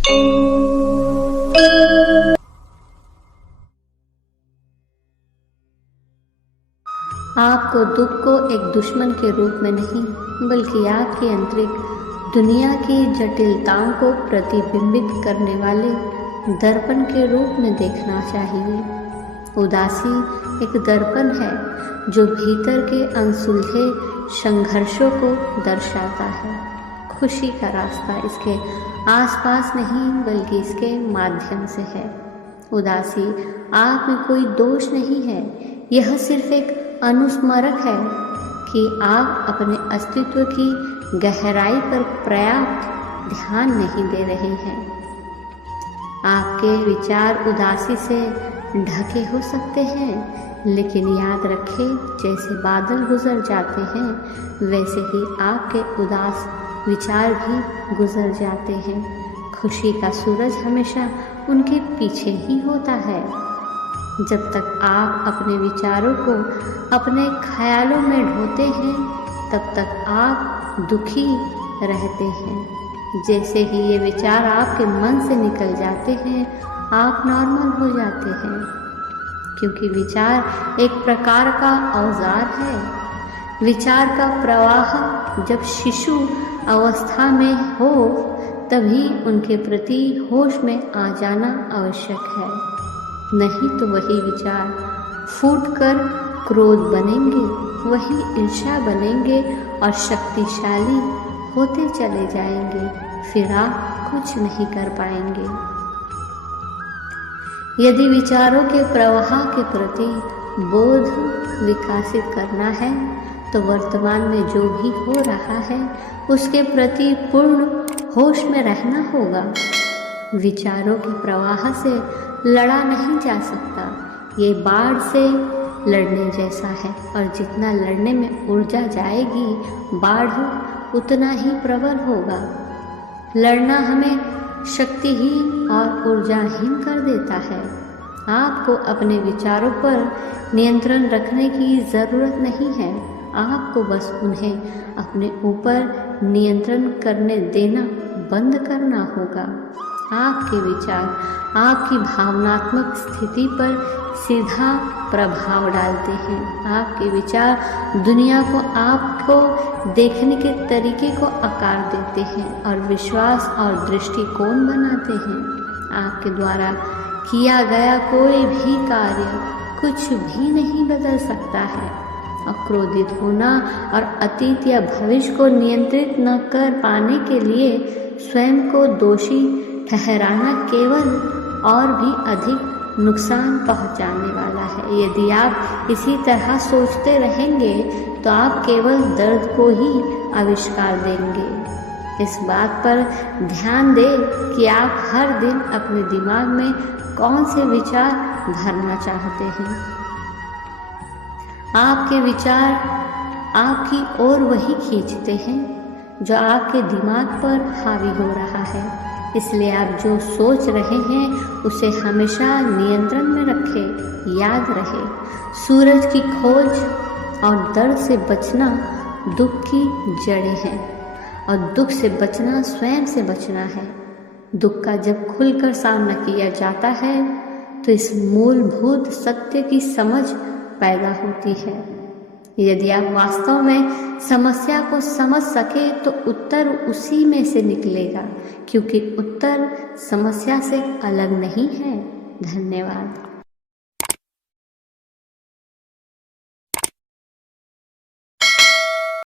आपको दुख को एक दुश्मन के रूप में नहीं, बल्कि आपकी आंतरिक दुनिया की जटिलताओं को प्रतिबिंबित करने वाले दर्पण के रूप में देखना चाहिए। उदासी एक दर्पण है जो भीतर के अनसुलझे संघर्षों को दर्शाता है। खुशी का रास्ता इसके आसपास नहीं, बल्कि इसके माध्यम से है। उदासी आप में कोई दोष नहीं है, यह सिर्फ एक अनुस्मारक है कि आप अपने अस्तित्व की गहराई पर पर्याप्त ध्यान नहीं दे रहे हैं। आपके विचार उदासी से ढके हो सकते हैं, लेकिन याद रखें, जैसे बादल गुजर जाते हैं वैसे ही आपके उदास विचार भी गुजर जाते हैं। खुशी का सूरज हमेशा उनके पीछे ही होता है। जब तक आप अपने विचारों को अपने ख्यालों में ढोते हैं, तब तक आप दुखी रहते हैं। जैसे ही ये विचार आपके मन से निकल जाते हैं, आप नॉर्मल हो जाते हैं, क्योंकि विचार एक प्रकार का औजार है। विचार का प्रवाह जब शिशु अवस्था में हो, तभी उनके प्रति होश में आ जाना आवश्यक है, नहीं तो वही विचार फूटकर क्रोध बनेंगे, वही ईर्ष्या बनेंगे और शक्तिशाली होते चले जाएंगे। फिर आप कुछ नहीं कर पाएंगे। यदि विचारों के प्रवाह के प्रति बोध विकसित करना है, तो वर्तमान में जो भी हो रहा है उसके प्रति पूर्ण होश में रहना होगा। विचारों के प्रवाह से लड़ा नहीं जा सकता। ये बाढ़ से लड़ने जैसा है, और जितना लड़ने में ऊर्जा जाएगी, बाढ़ उतना ही प्रबल होगा। लड़ना हमें शक्तिहीन और ऊर्जाहीन कर देता है। आपको अपने विचारों पर नियंत्रण रखने की ज़रूरत नहीं है, आपको बस उन्हें अपने ऊपर नियंत्रण करने देना बंद करना होगा। आपके विचार आपकी भावनात्मक स्थिति पर सीधा प्रभाव डालते हैं। आपके विचार दुनिया को आपको देखने के तरीके को आकार देते हैं और विश्वास और दृष्टिकोण बनाते हैं। आपके द्वारा किया गया कोई भी कार्य कुछ भी नहीं बदल सकता है। अक्रोधित होना और अतीत या भविष्य को नियंत्रित न कर पाने के लिए स्वयं को दोषी ठहराना केवल और भी अधिक नुकसान पहुंचाने वाला है। यदि आप इसी तरह सोचते रहेंगे, तो आप केवल दर्द को ही आविष्कार देंगे। इस बात पर ध्यान दें कि आप हर दिन अपने दिमाग में कौन से विचार भरना चाहते हैं। आपके विचार आपकी ओर वही खींचते हैं जो आपके दिमाग पर हावी हो रहा है। इसलिए आप जो सोच रहे हैं उसे हमेशा नियंत्रण में रखें। याद रहे, सूरज की खोज और दर्द से बचना दुख की जड़ें हैं, और दुख से बचना स्वयं से बचना है। दुख का जब खुलकर सामना किया जाता है, तो इस मूलभूत सत्य की समझ पैदा होती है। यदि आप वास्तव में समस्या को समझ सके, तो उत्तर उसी में से निकलेगा, क्योंकि उत्तर समस्या से अलग नहीं है। धन्यवाद।